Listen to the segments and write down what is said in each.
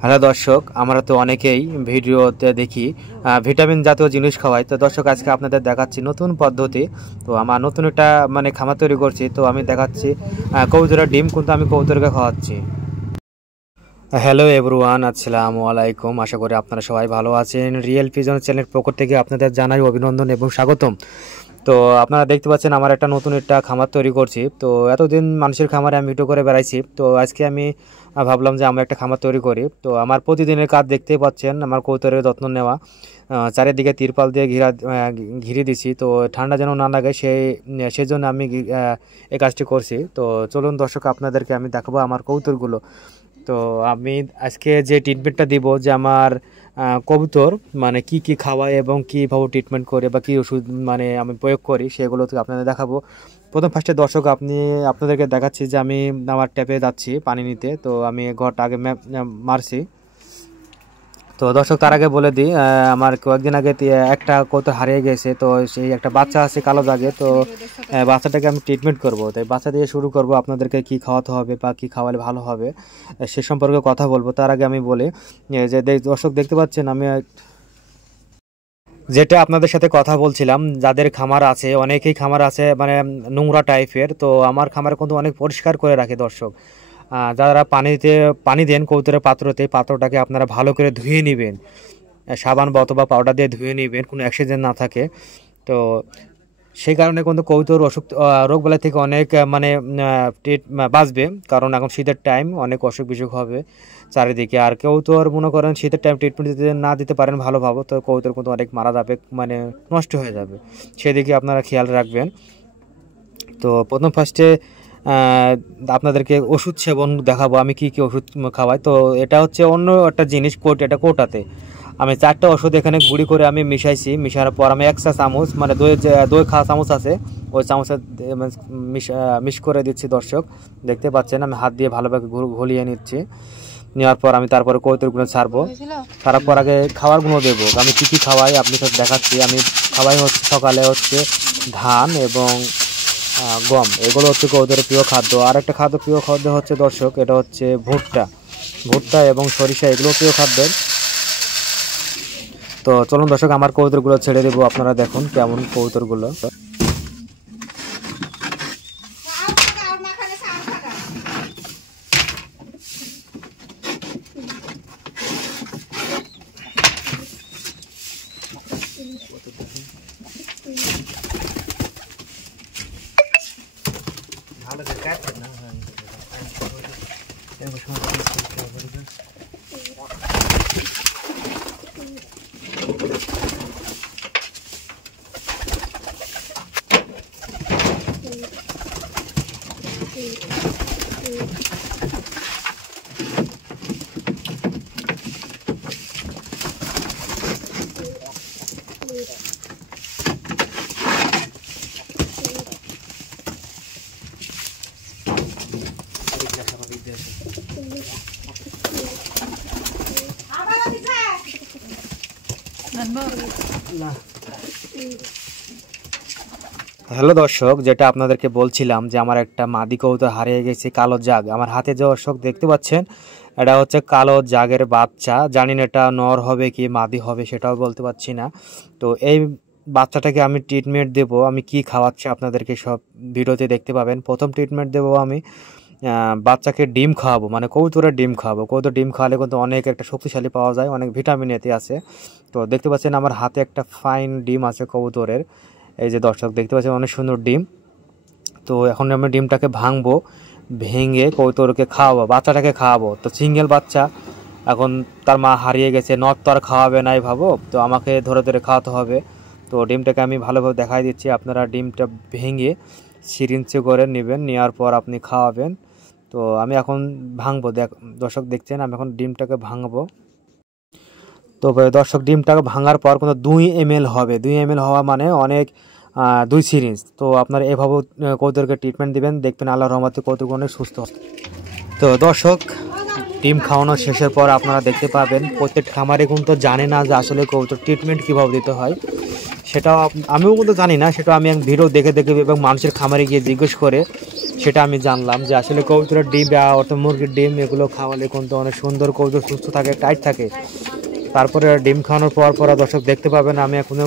Hello দর্শক, আমরা তো অনেকেই ভিডিওতে দেখি ভিটামিন জাতীয় জিনিস খাওয়াই। তো দর্শক, আজকে আপনাদের দেখাচ্ছি নতুন পদ্ধতি। তো আমার নতুন একটা খামার তৈরি করছি। তো আমি দেখাচ্ছি কবুতরের ডিম কিন্তু আমি কবুতরকে খাওয়াচ্ছি। হ্যালো এভরিওয়ান, আসসালামু আলাইকুম। আশা করি আপনারা সবাই ভালো আছেন। রিয়েল পিজন চ্যানেলের পক্ষ থেকে আপনাদের জানাই অভিনন্দন এবং স্বাগতম। তো আপনারা দেখতে পাচ্ছেন আমার একটা নতুন খামার তৈরি করছি। তো এতদিন মানুষের খামারে আমি ভিডিও করে বেড়াইছি। তো আজকে আমি ভাবলাম যে আমরা একটা খামার তৈরি করি। তো আমার প্রতিদিনের কাজ দেখতেই পাচ্ছেন, আমার কবুতরের যত্ন নেওয়া, চারিদিকে তিরপাল দিয়ে ঘিরে দিছি। তো ঠান্ডা যেন না লাগে সেই জন্য আমি এই কাজটি করছি। তো চলুন দর্শক, আপনাদেরকে আমি দেখাবো আমার কবুতরগুলো। তো আমি আজকে যে ট্রিটমেন্টটা দিব, যে আমার কবুতর কি কি খাওয়াই এবং কীভাবে ট্রিটমেন্ট করে বা কী ওষুধ আমি প্রয়োগ করি, সেগুলো তো আপনাদের দেখাবো। প্রথম ফার্স্টে দর্শক আপনাদেরকে দেখাচ্ছি যে আমি আমার ট্যাপে যাচ্ছি পানি নিতে। তো আমি ঘরটা আগে মারছি। তো দর্শক, তার আগে বলে দিই, আমার কয়েকদিন আগে একটা কবুতর হারিয়ে গেছে। তো সেই একটা বাচ্চা আছে কালো দাগে। তো বাচ্চাটাকে আমি ট্রিটমেন্ট করব। তাই বাচ্চা দিয়ে শুরু করব, আপনাদেরকে কি খাওয়াতে হবে বা কি খাওয়ালে ভালো হবে সে সম্পর্কে কথা বলবো। তার আগে আমি বলি যে দর্শক, দেখতে পাচ্ছেন আমি যেটা আপনাদের সাথে কথা বলছিলাম, যাদের খামার আছে, অনেকেই খামার আছে নোংরা টাইপের। তো আমার খামার কিন্তু অনেক পরিষ্কার করে রাখে দর্শক। যারা পানি দেন কবুতরের পাত্রটাকে আপনারা ভালো করে ধুয়ে নেবেন, সাবান বা অথবা পাউডার দিয়ে ধুয়ে নেবেন, কোনো অ্যাক্সিডেন্ট না থাকে। তো সেই কারণে কিন্তু কবুতর রোগবালাই থেকে অনেক বাঁচবে। কারণ এখন শীতের টাইম, অনেক অসুখ বিসুখ হবে চারিদিকে। আর কবুতর মনে করেন শীতের টাইম ট্রিটমেন্ট দিতে পারেন ভালোভাবে, তো কবুতর কিন্তু অনেক মারা যাবে, নষ্ট হয়ে যাবে। সেদিকে আপনারা খেয়াল রাখবেন। তো প্রথম ফার্স্টে আপনাদেরকে ওষুধ সেবন দেখাবো, আমি কি কি ওষুধ খাওয়াই। তো এটা হচ্ছে অন্য একটা জিনিস, এটা কোটাতে আমি 4টা ওষুধ এখানে গুঁড়ি করে আমি মিশানোর পর আমি 1 চা চামচ দই খাওয়া চামচ আছে, ওই চামচে মিশ করে দিচ্ছি। দর্শক দেখতে পাচ্ছেন আমি হাত দিয়ে ভালোভাবে ঘুলিয়ে নিচ্ছি। নেওয়ার পর আমি তারপরে কবুতরগুলো ছাড়বো। ছাড়ার পর আগে খাবারগুলো দেবো। আমি কী কী খাওয়াই আপনি সাথে দেখাচ্ছি। আমি খাওয়াই হচ্ছে সকালে হচ্ছে ধান এবং গম, এগুলো হচ্ছে কবুতরের প্রিয় খাদ্য। আর একটা প্রিয় খাদ্য হচ্ছে দর্শক, এটা হচ্ছে ভুট্টা এবং সরিষা, এগুলো প্রিয় খাদ্য। তো চলুন দর্শক, আমার কবুতরগুলো ছেড়ে দেবো, আপনারা দেখুন কেমন কবুতরগুলো। হ্যালো দর্শক, যেটা আপনাদেরকে বলছিলাম যে আমার একটা মাদি কবুতর হারিয়ে গেছে, কালো জাগ। আমার হাতে যে দর্শক দেখতে পাচ্ছেন, এটা হচ্ছে কালো জাগের বাচ্চা। জানি না এটা নর হবে কি মাদি হবে, সেটাও বলতে পারছি না। তো এই বাচ্চাটাকে আমি ট্রিটমেন্ট দেব। আমি কি খাওয়াচ্ছি আপনাদেরকে সব ভিডিওতে দেখতে পাবেন। প্রথম ট্রিটমেন্ট দেবো আমি বাচ্চাকে ডিম খাওয়াবো, কবুতরের ডিম খাওয়াবো। কবুতর ডিম খাওয়ালে কিন্তু অনেক একটা শক্তিশালী পাওয়া যায়, অনেক ভিটামিন এতে আছে। তো দেখতে পাচ্ছেন আমার হাতে একটা ফাইন ডিম আছে কবুতরের। এই যে দর্শক দেখতে পাচ্ছেন অনেক সুন্দর ডিম। তো এখন আমি ডিমটাকে ভেঙে কবুতরকে খাওয়াবো, বাচ্চাটাকে খাওয়াবো। তো সিঙ্গেল বাচ্চা, এখন তার মা হারিয়ে গেছে, নর তো আর খাওয়াবে নাই ভাবো, তো আমাকে ধরে ধরে খাওয়াতে হবে। তো ডিমটাকে আমি ভালোভাবে দেখাই দিচ্ছি, আপনারা ডিমটা ভেঙে সিরিঞ্জে করে নেবেন, নেওয়ার পর আপনি খাওয়াবেন। তো আমি এখন ভাঙবো, দর্শক দেখছেন আমি এখন ডিমটাকে ভাঙবো। তো দর্শক, ডিমটাকে ভাঙার পর কিন্তু 2 ml হবে। 2 ml হওয়া অনেক 2 সিরিঞ্জ। তো আপনারা এভাবে কবুতরকে ট্রিটমেন্ট দিবেন, দেখবেন আল্লাহর রহমতে কবুতর অনেক সুস্থ। তো দর্শক, ডিম খাওয়ানো শেষের পর আপনারা দেখতে পাবেন প্রত্যেক খামারে কিন্তু জানে না যে আসলে কবুতর ট্রিটমেন্ট কীভাবে দিতে হয়। সেটাও আমিও কিন্তু জানি না, সেটা আমি এক ভিডিও দেখে এবং মানুষের খামারে গিয়ে জিজ্ঞেস করে সেটা আমি জানলাম যে আসলে কবুতরের ডিম বা অর্থাৎ মুরগির ডিম এগুলো খাওয়ালে কিন্তু অনেক সুন্দর কবুতর সুস্থ থাকে, টাইট থাকে। তারপরে ডিম খাওয়ানোর পর দর্শক দেখতে পাবেন আমি এখনও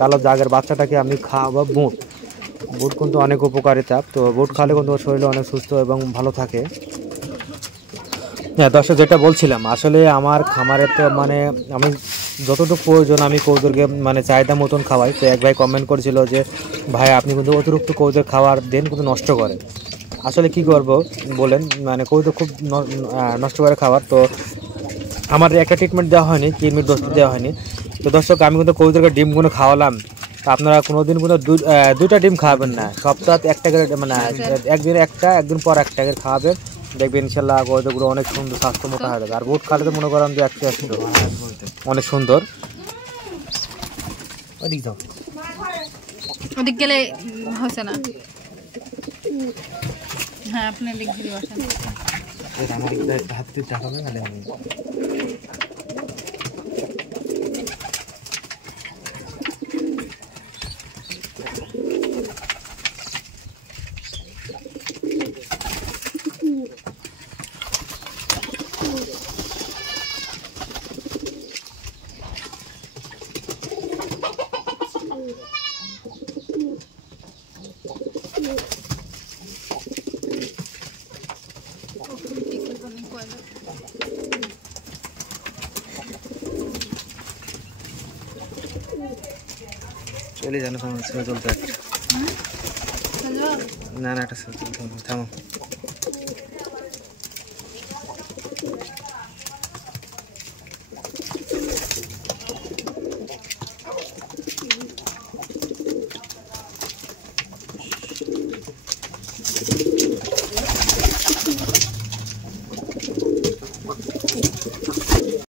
কালো জাগের বাচ্চাটাকে আমি খাওয়াবো বুট। বুট কিন্তু অনেক উপকারিতা, তো বুট খাওয়ালে কিন্তু ওর শরীরে অনেক সুস্থ এবং ভালো থাকে। হ্যাঁ দর্শক, যেটা বলছিলাম আসলে আমার খামারে তো মানে আমি যতটুকু প্রয়োজন আমি কবুতরকে মানে চাহিদা মতন খাওয়াই। তো এক ভাই কমেন্ট করেছিল যে ভাই আপনি কিন্তু অতিরিক্ত কবুতর খাওয়ার দেন, কিন্তু নষ্ট করে। আসলে কি করব বলেন, মানে কবুতর খুব নষ্ট করে খাবার। তো আমার একটা ট্রিটমেন্ট দেওয়া হয়নি, কৃমির ডোজ দেওয়া হয়নি। তো দর্শক আমি কিন্তু কবুতরকে ডিমগুলো খাওয়ালাম। তো আপনারা কোনোদিন কিন্তু দুইটা ডিম খাওয়াবেন না, সপ্তাহে একটা করে, মানে একদিন একটা, একদিন পর একটা করে খাওয়াবেন। দেখবেন ইনশাল্লাহ কবুতরগুলো অনেক সুন্দর স্বাস্থ্য মতো হয়ে যাবে। আর বুট খালে তো মনে করেন যে 100 অনেক সুন্দর। ওদিক গেলে হচ্ছে না। হ্যাঁ আপনি লিখ দিয়ে বসেন। চলে জানো তোমার ছেলে চলতে একটা না না একটা থামো।